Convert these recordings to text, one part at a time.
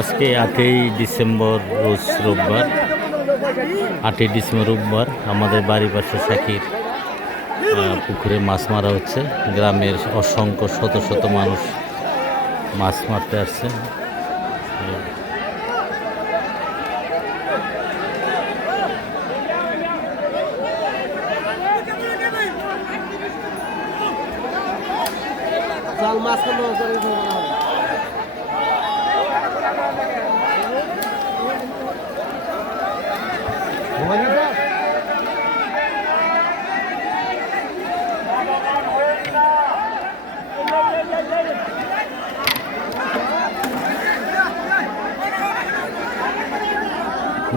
আজকে 8ই ডিসেম্বর রোজ রোববার। 8ই ডিসেম্বর রোববার আমাদের বাড়ির পাশে শাকির পুকুরে মাছ মারা হচ্ছে। গ্রামের অসংখ্য শত শত মানুষ মাছ মারতে আসছে।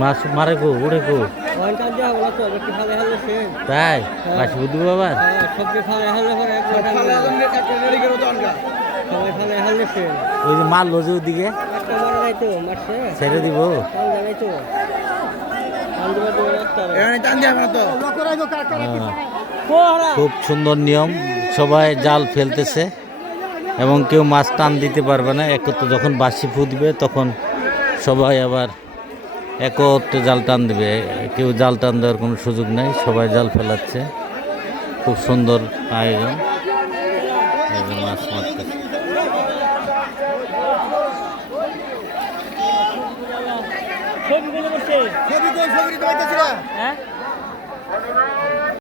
মাছ মারে গো, উড়ে গো, তাই বাসি বুদ্ধু বাবার ওই যে মারলো যে ওদিকে ছেড়ে দিব। খুব সুন্দর নিয়ম, সবাই জাল ফেলতেছে এবং কেউ মাছ টান দিতে পারবে না। একত্র যখন বাসি ফুটবে তখন সবাই আবার একত্রে জাল টান দেবে। কেউ জাল টান দেওয়ার কোনো সুযোগ নেই, সবাই জাল ফেলাচ্ছে। খুব সুন্দর আয়োজন, মাছ মারতেছে।